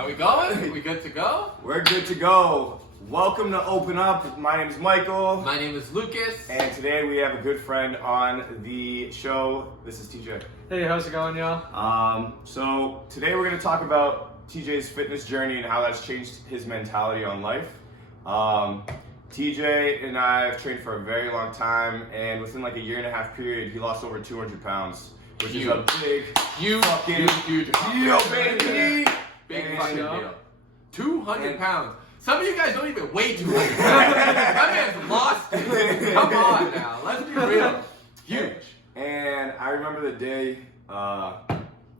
Are we going? Are we good to go? We're good to go. Welcome to Open Up. My name is Michael. My name is Lucas. And today we have a good friend on the show. This is TJ. Hey, how's it going, y'all? So today we're going to talk about TJ's fitness journey and how that's changed his mentality on life. TJ and I have trained for a very long time, and within like a year and a half period, he lost over 200 pounds, which is a big, huge deal, baby. Big fucking deal. 200 pounds. Some of you guys don't even weigh 200 pounds. That man's lost it. Come on now, let's be real. Huge. And I remember the day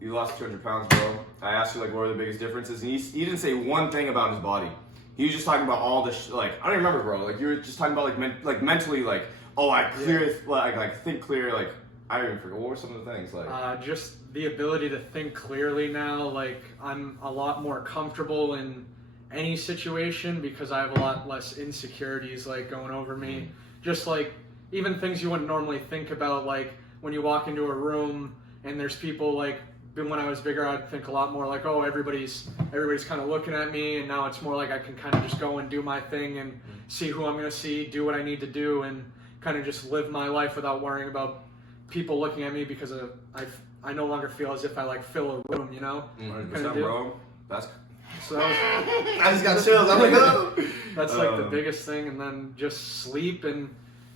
you lost 200 pounds, bro. I asked you like what were the biggest differences, and he didn't say one thing about his body. He was just talking about all the like I don't even remember, bro. Like you were just talking about like mentally, like I clear like think clear. Like I don't even forget what were some of the things like. Just the ability to think clearly now. Like I'm a lot more comfortable in any situation because I have a lot less insecurities like going over me. Just like even things you wouldn't normally think about, like when you walk into a room and there's people like. When I was bigger, I'd think a lot more like, oh, everybody's kind of looking at me, and now it's more like I can kind of just go and do my thing and see who I'm gonna see, do what I need to do, and kind of just live my life without worrying about people looking at me because I no longer feel as if I like fill a room, you know. 100%, bro. That's so. I just got chills. I'm like, oh. That's like the biggest thing, and then just sleep and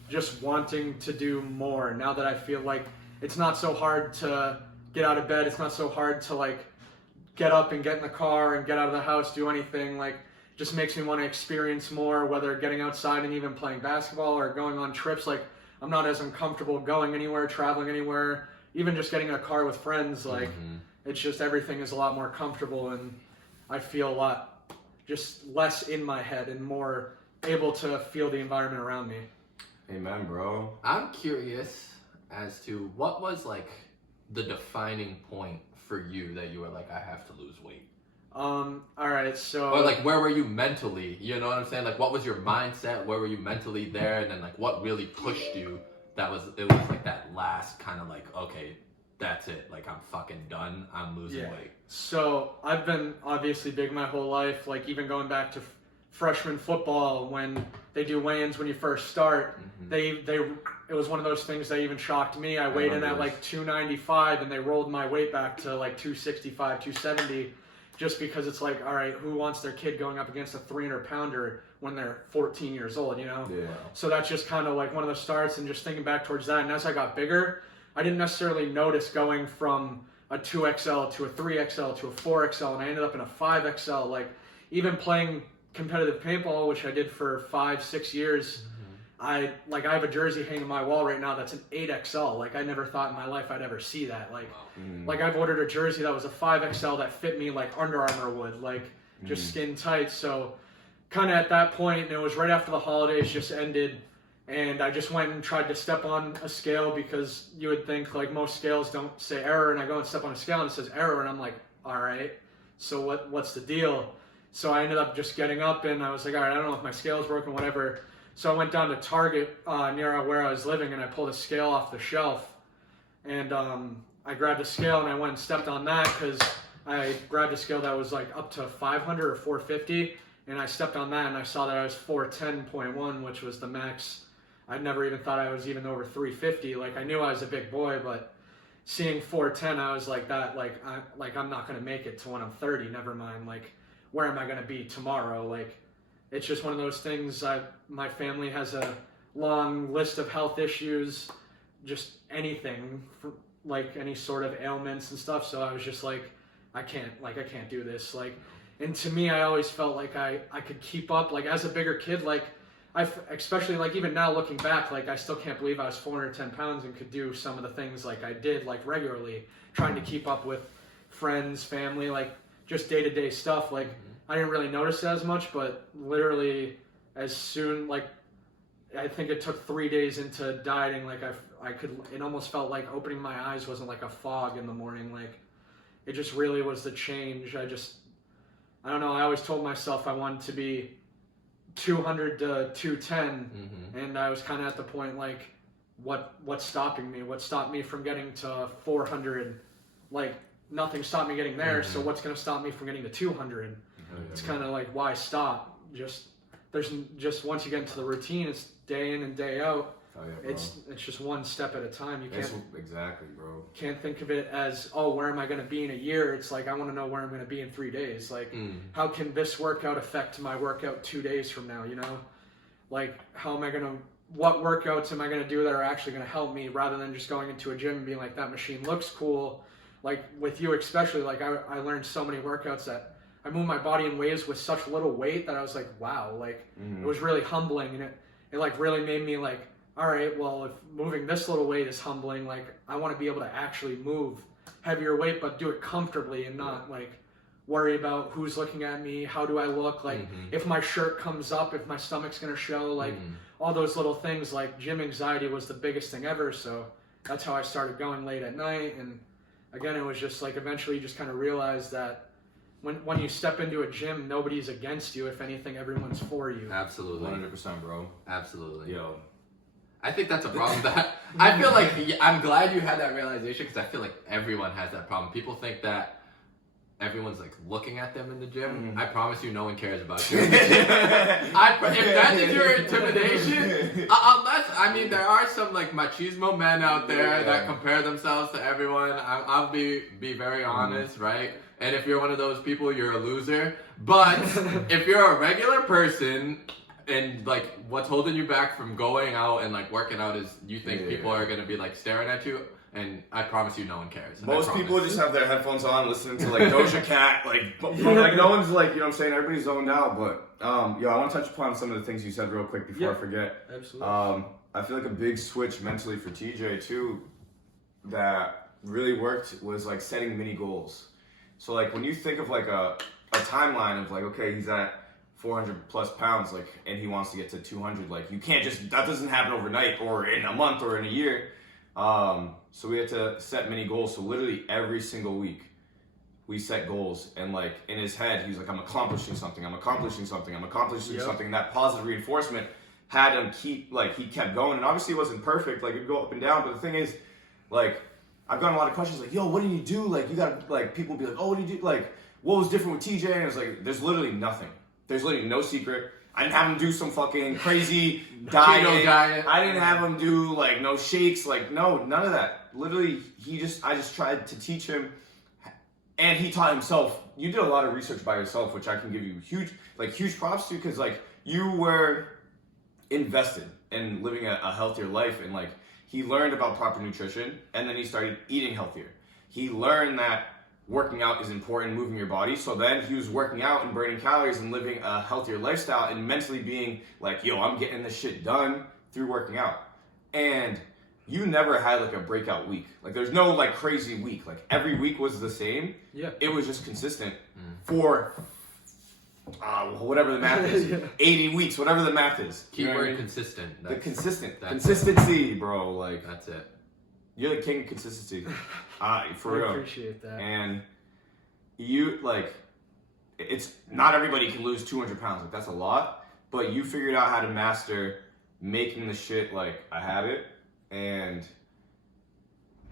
just wanting to do more. Now that I feel like it's not so hard to get out of bed, it's not so hard to like get up and get in the car and get out of the house, do anything. Like just makes me want to experience more, whether getting outside and even playing basketball or going on trips. Like I'm not as uncomfortable going anywhere, traveling anywhere, even just getting in a car with friends. Like it's just everything is a lot more comfortable, and I feel a lot just less in my head and more able to feel the environment around me. Amen, bro. I'm curious as to what was like the defining point for you that you were like, I have to lose weight? All right, so... Or like, where were you mentally? You know what I'm saying? Like, what was your mindset? Where were you mentally there? And then like, what really pushed you? It was like that last kind of like, okay, that's it. Like, I'm fucking done. I'm losing weight. So, I've been obviously big my whole life. Like, even going back to freshman football, when they do weigh-ins when you first start, it was one of those things that even shocked me. I weighed in at like 295 and they rolled my weight back to like 265, 270 just because it's like, all right, who wants their kid going up against a 300 pounder when they're 14 years old, you know? Yeah. So that's just kind of like one of the starts, and just thinking back towards that. And as I got bigger, I didn't necessarily notice going from a 2XL to a 3XL to a 4XL, and I ended up in a 5XL. Like even playing competitive paintball, which I did for 5-6 years, I have a jersey hanging on my wall right now that's an 8XL. Like I never thought in my life I'd ever see that. Like I've ordered a jersey that was a 5XL that fit me like Under Armour would, like just skin tight. So kind of at that point, and it was right after the holidays just ended, and I just went and tried to step on a scale because you would think like most scales don't say error, and I go and step on a scale and it says error, and I'm like, all right, so what's the deal? So I ended up just getting up, and I was like, all right, I don't know if my scale's broken, whatever. So I went down to Target near where I was living, and I pulled a scale off the shelf. And I grabbed a scale, and I went and stepped on that because I grabbed a scale that was like up to 500 or 450. And I stepped on that, and I saw that I was 410.1, which was the max. I'd never even thought I was even over 350. Like I knew I was a big boy, but seeing 410, I was like that. I'm not going to make it to when I'm 30. Never mind. Like where am I going to be tomorrow? Like. It's just one of those things. My family has a long list of health issues, just anything, like any sort of ailments and stuff. So I was just like, I can't do this. Like, and to me, I always felt like I could keep up. Like as a bigger kid, like especially like even now looking back, like I still can't believe I was 410 pounds and could do some of the things like I did like regularly, trying to keep up with friends, family, like just day-to-day stuff. Like. I didn't really notice it as much, but literally as soon, like, I think it took 3 days into dieting, like it almost felt like opening my eyes wasn't like a fog in the morning. Like it just really was the change. I don't know. I always told myself I wanted to be 200 to 210. And I was kind of at the point like, what's stopping me? What stopped me from getting to 400? Like nothing stopped me getting there. So what's going to stop me from getting to 200? It's kind of like, why stop? Just once you get into the routine, it's day in and day out. It's just one step at a time. You can't exactly, bro. Can't think of it as, oh, where am I going to be in a year? It's like, I want to know where I'm going to be in 3 days. Like, how can this workout affect my workout 2 days from now? You know, like, what workouts am I going to do that are actually going to help me, rather than just going into a gym and being like, that machine looks cool. Like with you especially, like I learned so many workouts that I moved my body in ways with such little weight that I was like, wow, like it was really humbling, and it like really made me like, all right, well, if moving this little weight is humbling, like I want to be able to actually move heavier weight, but do it comfortably and not like worry about who's looking at me, how do I look, like if my shirt comes up, if my stomach's gonna show, like all those little things. Like gym anxiety was the biggest thing ever, so that's how I started going late at night. And again, it was just like eventually you just kind of realize that when you step into a gym, nobody's against you. If anything, everyone's for you. Absolutely. 100%, bro. Absolutely. Yo. I think that's a problem that I feel like I'm glad you had that realization, because I feel like everyone has that problem. People think that everyone's like looking at them in the gym. I promise you, no one cares about you. If that is your intimidation, unless, I mean, there are some like machismo men out there that compare themselves to everyone. I'll be very honest, right? And if you're one of those people, you're a loser. But if you're a regular person, and like what's holding you back from going out and like working out is you think people are gonna be like staring at you, and I promise you no one cares. Most people just have their headphones on listening to like Doja Cat, like no one's like, you know what I'm saying, everybody's zoned out. But I want to touch upon some of the things you said real quick before I forget. Absolutely. I feel like a big switch mentally for TJ too that really worked was like setting mini goals. So like when you think of like a timeline of like, okay, he's at 400 plus pounds, like, and he wants to get to 200, like, you can't just, that doesn't happen overnight or in a month or in a year. So we had to set mini goals. So literally every single week we set goals, and like in his head, he's like, I'm accomplishing something, I'm accomplishing something, I'm accomplishing something. And that positive reinforcement had him keep, like, he kept going. And obviously it wasn't perfect, like it'd go up and down, but the thing is, like, I've gotten a lot of questions like, yo, what do you do? Like, you gotta, like, people be like, oh, what do you do? Like, what was different with TJ? And it's like, there's literally nothing. There's literally no secret. I didn't have him do some fucking crazy diet. I didn't have him do like no shakes, like no, none of that. Literally, I just tried to teach him, and he taught himself. You did a lot of research by yourself, which I can give you huge props to, because like you were invested in living a healthier life, and like he learned about proper nutrition, and then he started eating healthier. He learned that working out is important, moving your body. So then he was working out and burning calories and living a healthier lifestyle and mentally being like, yo, I'm getting this shit done through working out. And you never had like a breakout week. Like there's no like crazy week. Like every week was the same. Yeah. It was just consistent for whatever the math is. 80 weeks, whatever the math is. Keyword consistent. Consistency, bro. Like that's it. You're the king of consistency. For real. I appreciate that. And you, like, it's not everybody can lose 200 pounds. Like, that's a lot. But you figured out how to master making the shit like a habit, and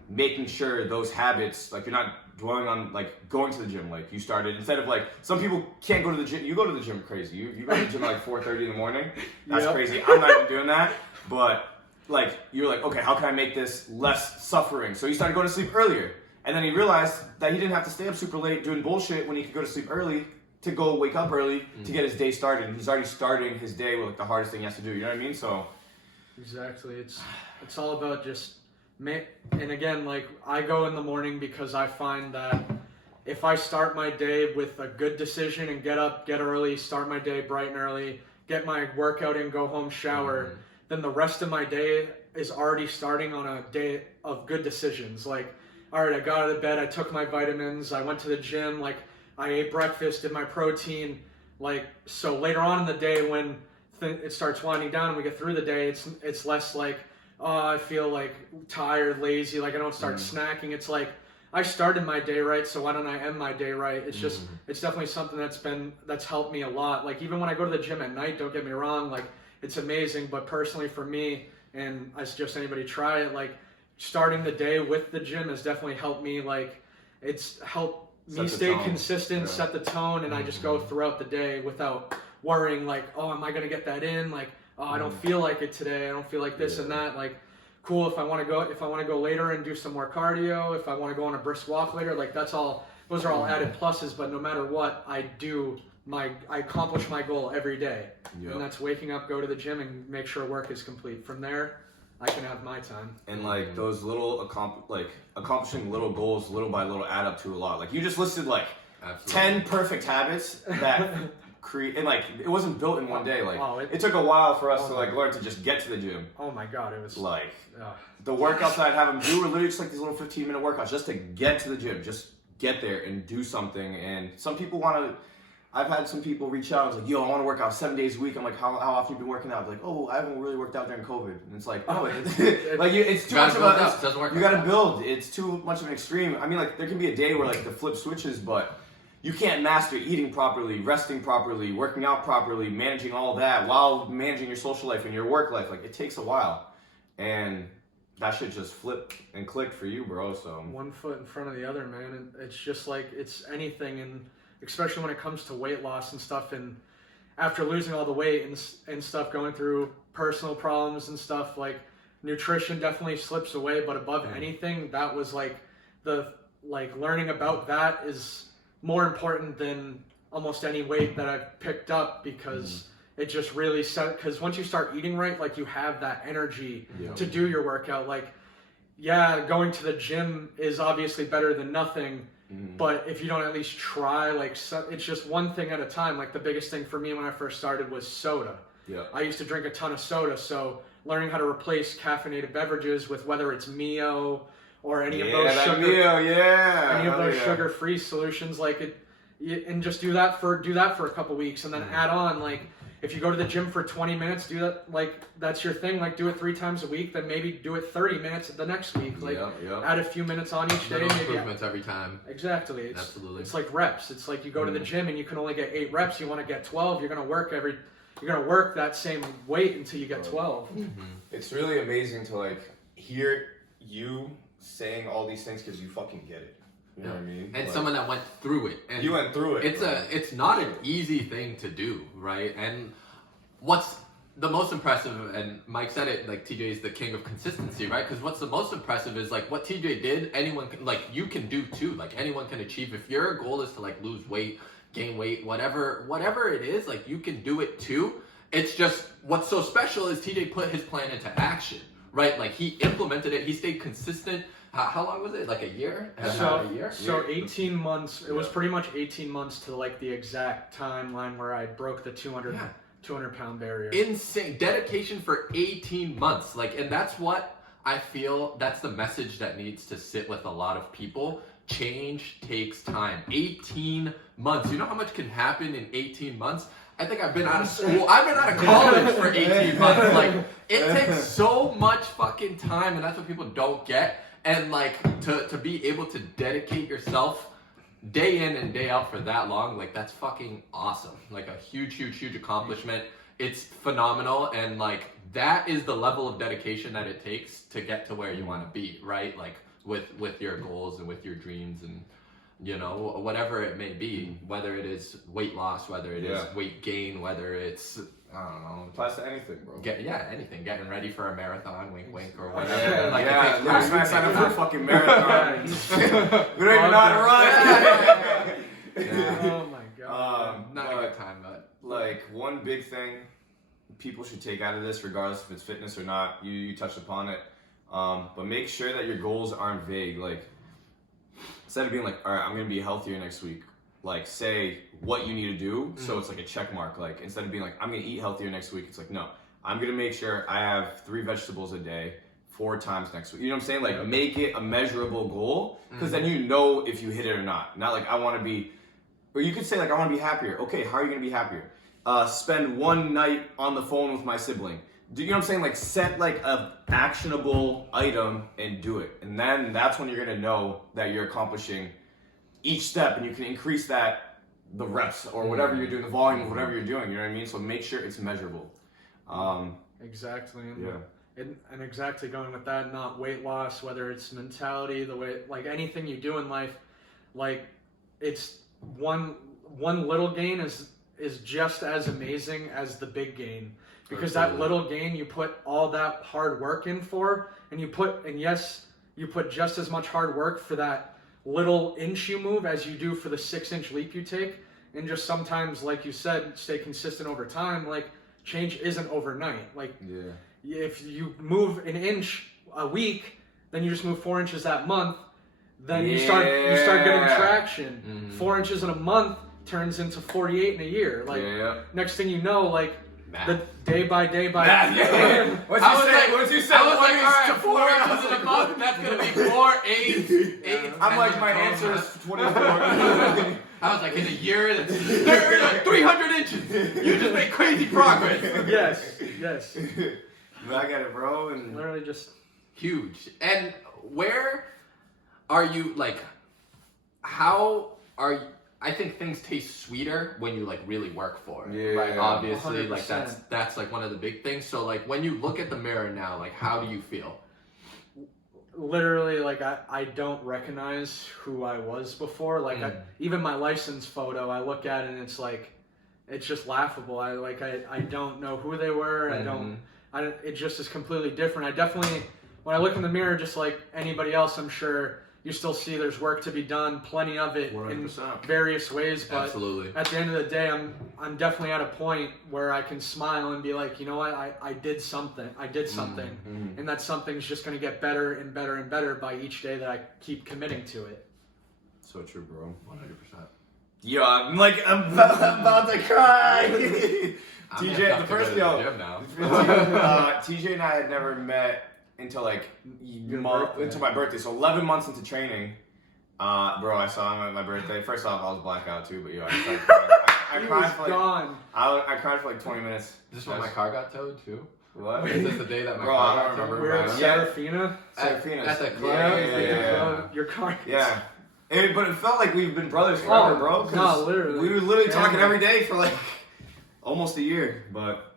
making sure those habits, like, you're not dwelling on, like, going to the gym. Like, you started, instead of, like, some people can't go to the gym. You go to the gym crazy. You go to the gym at, like, 4:30 in the morning. That's crazy. I'm not even doing that. But like, you're like, okay, how can I make this less suffering? So you started going to sleep earlier. And then he realized that he didn't have to stay up super late doing bullshit when he could go to sleep early to go wake up early to get his day started. And he's already starting his day with like the hardest thing he has to do. You know what I mean? So exactly. It's all about just, and again, like I go in the morning because I find that if I start my day with a good decision and get up, get early, start my day bright and early, get my workout in, go home, shower, then the rest of my day is already starting on a day of good decisions. Like, all right, I got out of bed, I took my vitamins, I went to the gym, like I ate breakfast, did my protein. Like, so later on in the day when it starts winding down and we get through the day, it's less like, oh, I feel like tired, lazy, like I don't start snacking. It's like, I started my day right, so why don't I end my day right? It's just, it's definitely something that's helped me a lot. Like even when I go to the gym at night, don't get me wrong, like it's amazing, but personally for me, and I suggest anybody try it, like starting the day with the gym has definitely helped me. Like it's helped me Set the stay tone. consistent, Yeah. set the tone, and I just go throughout the day without worrying like, oh, am I gonna get that in? Like, oh, I don't feel like it today. I don't feel like this and that. Like, cool. If I want to go later and do some more cardio, if I want to go on a brisk walk later, like those are all added pluses. But no matter what, I accomplish my goal every day, and that's waking up, go to the gym, and make sure work is complete. From there, I can have my time. And like those little accomplishing little goals, little by little, add up to a lot. Like you just listed like Absolutely. 10 perfect habits that create, and like it wasn't built in one day. Like Oh, it took a while for us to like learn to just get to the gym. Oh my God, it was Like the workouts I'd have them do were literally just like these little 15-minute workouts just to get to the gym, just get there and do something. And some people want to. I've had some people reach out and was like, yo, I want to work out 7 days a week. I'm like, how often you been working out? Like, oh, I haven't really worked out during COVID. And it's like, oh, it's too much of a, doesn't work. you got to build. It's too much of an extreme. I mean, like, there can be a day where, like, the flip switches, but you can't master eating properly, resting properly, working out properly, managing all that while managing your social life and your work life. Like, it takes a while. And that shit just flipped and clicked for you, bro. So one foot in front of the other, man. And it's just like, it's anything. And especially when it comes to weight loss and stuff, and after losing all the weight and stuff, going through personal problems and stuff, like nutrition definitely slips away, but above anything, that was like learning about that is more important than almost any weight that I've picked up, because it just really because once you start eating right, like you have that energy to do your workout. Like, yeah, going to the gym is obviously better than nothing, but if you don't at least try, like, it's just one thing at a time. Like, the biggest thing for me when I first started was soda. Yeah. I used to drink a ton of soda, so learning how to replace caffeinated beverages with whether it's Mio or any of those sugar-free solutions, and just do that for a couple weeks, and then add on, like, if you go to the gym for 20 minutes, do that, like, that's your thing, like, do it 3 times a week, then maybe do it 30 minutes the next week, like, add a few minutes on each day. Little improvements every time. Exactly. Absolutely. It's like reps. It's like you go to the gym and you can only get 8 reps, you want to get 12, you're going to work that same weight until you get 12. It's really amazing to like hear you saying all these things because you fucking get it. You know what I mean? And like, someone that went through it. And you went through it. It's not an easy thing to do, right? And what's the most impressive, and Mike said it, like, TJ is the king of consistency, right? Because what's the most impressive is, like, what TJ did, anyone can, like, you can do too. Like, anyone can achieve. If your goal is to, like, lose weight, gain weight, whatever it is, like, you can do it too. It's just, what's so special is TJ put his plan into action, right? Like, he implemented it, he stayed consistent. How long was it? Like a year? So, a year? So 18 months, it was pretty much 18 months to, like, the exact timeline where I broke the 200 pound barrier. Insane. Dedication for 18 months. Like, and that's what I feel, that's the message that needs to sit with a lot of people. Change takes time. 18 months. You know how much can happen in 18 months? I think I've been out of school. I've been out of college for 18 months. Like, it takes so much fucking time, and that's what people don't get. And, like, to be able to dedicate yourself day in and day out for that long, like, that's fucking awesome. Like, a huge, huge, huge accomplishment. It's phenomenal, and, like, that is the level of dedication that it takes to get to where you want to be, right? Like, with your goals and with your dreams and, you know, whatever it may be, whether it is weight loss, whether it is weight gain, whether it's, I don't know. Applies to anything, bro. Anything. Getting ready for a marathon, wink, wink, or whatever. Last night I signed up for a fucking marathon. We don't even know how to run. Oh my god. Not a good time, but like, one big thing people should take out of this, regardless if it's fitness or not, you touched upon it, but make sure that your goals aren't vague. Like, instead of being like, all right, I'm gonna be healthier next week, like, say what you need to do, so it's like a check mark. Like, instead of being like, I'm gonna eat healthier next week, it's like, no, I'm gonna make sure I have 3 vegetables a day 4 times next week. You know what I'm saying? Like, make it a measurable goal, because then you know if you hit it or not. Not like, I want to be, or you could say, like, I want to be happier. Okay, how are you gonna be happier? Spend 1 night on the phone with my sibling. Do you know what I'm saying? Like, set like a actionable item and do it, and then that's when you're gonna know that you're accomplishing each step, and you can increase the reps or whatever you're doing, the volume of whatever you're doing. You know what I mean? So make sure it's measurable. Exactly. Yeah. And exactly going with that, not weight loss, whether it's mentality, the way, like, anything you do in life, like it's one little gain is just as amazing as the big gain, because that little gain you put all that hard work in for, and you put just as much hard work for that little inch you move as you do for the 6-inch leap you take. And just sometimes, like you said, stay consistent over time. Like, change isn't overnight. Like, if you move an inch a week, then you just move 4 inches that month, then you start getting traction. 4 inches in a month turns into 48 in a year. Like, next thing you know, like, the day by day by day. What's you say? I was like, all right, 4 inches in a month, that's going to be 4, 8. I'm like, my answer is 24. I was like, in a year, that's 300 inches. You just make crazy progress. Yes. But I get it, bro. And literally just huge. And where are you, like, how are you? I think things taste sweeter when you like really work for it. Right? Obviously, 100%. like that's like one of the big things. So like when you look at the mirror now, like how do you feel? Literally, like I don't recognize who I was before. Like even my license photo, I look at it and it's like, it's just laughable. I don't know who they were. It just is completely different. I definitely, when I look in the mirror, just like anybody else, I'm sure you still see there's work to be done, plenty of it 100%. in various ways. But Absolutely. At the end of the day, I'm definitely at a point where I can smile and be like, you know what, I did something. And that something's just going to get better and better and better by each day that I keep committing to it. so true, bro. 100%. Yo, I'm about to cry. TJ, the first TJ and I had never met until like until my birthday. So 11 months into training, bro, I saw him at my birthday. First off, I was blackout too, but yo, I cried for like gone. I cried for like 20 minutes. Is this when my car got towed too? What? Is this the day that my Bro, car I got don't towed? We're at Serafina. Serafina. At the club. Yeah. Your car. Yeah. But it felt like we've been brothers forever, bro. No, literally. We were literally talking every day for like almost a year, but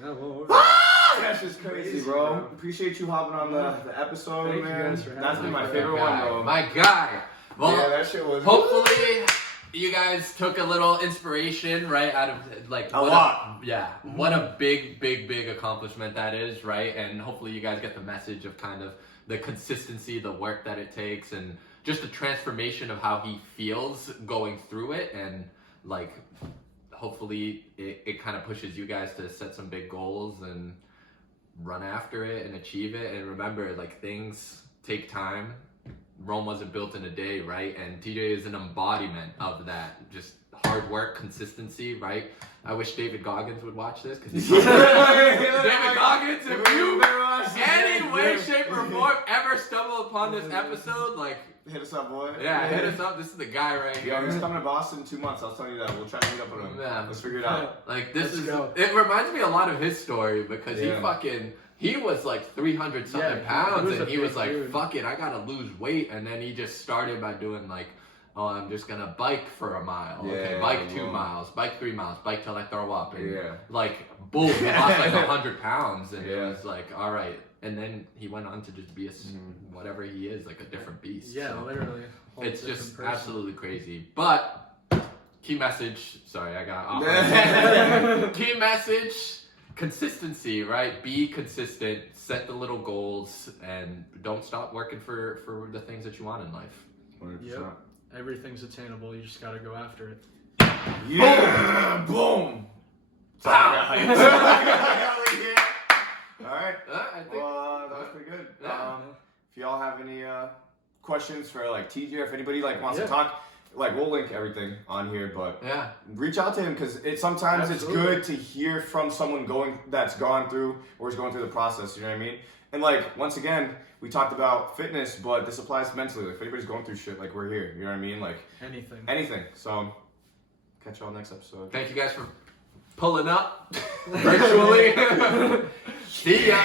that's just crazy, bro. Appreciate you hopping on the episode, Thank you man. guys for having That's been me. my favorite one, bro. My guy. Well, yeah, that shit was hopefully you guys took a little inspiration, right, out of like a lot. What a big accomplishment that is, right? And hopefully you guys get the message of kind of the consistency, the work that it takes, and just the transformation of how he feels going through it. And like hopefully it kind of pushes you guys to set some big goals and run after it and achieve it. And remember, like, things take time. Rome wasn't built in a day, right? And TJ is an embodiment of that. Just hard work, consistency, right? I wish David Goggins would watch this, because David Goggins, if you any way, shape, or form ever stumble upon this episode, like, hit us up, boy. Yeah, hit us up. This is the guy right here. Yo, he's coming to Boston in 2 months. I'll tell you that. We'll try to meet up with him. Yeah. Let's figure it out. Like, this Let's is, go. it reminds me a lot of his story, because Yeah. he was like 300 something pounds, he was and a he was big like, dude. fuck it, I gotta lose weight. And then he just started by doing like, oh, I'm just gonna bike for a mile. Okay, Yeah, bike 2 well. miles, bike 3 miles, bike till I throw up. And Yeah. like, boom, he lost like 100 pounds. And Yeah. it was like, all right. And then he went on to just be whatever he is, like a different beast. Yeah, So literally. Whole it's different just person. absolutely crazy. But key message, sorry, I got off. Key message, consistency, right? Be consistent, set the little goals, and don't stop working for the things that you want in life. 100%. Yep. Everything's attainable. You just gotta go after it. Yeah, boom. Pow. Alright. I think, Well, that was pretty good. Yeah. If y'all have any questions for like TJ, or if anybody like wants to Yeah. talk, like we'll link everything on here, but yeah. reach out to him, because sometimes Absolutely. it's good to hear from someone that's gone through or is going through the process. You know what I mean? And like, once again, we talked about fitness, but this applies mentally. Like, if anybody's going through shit, like, we're here. You know what I mean? Like, anything. So catch y'all next episode. Thank you guys for pulling up virtually. See ya.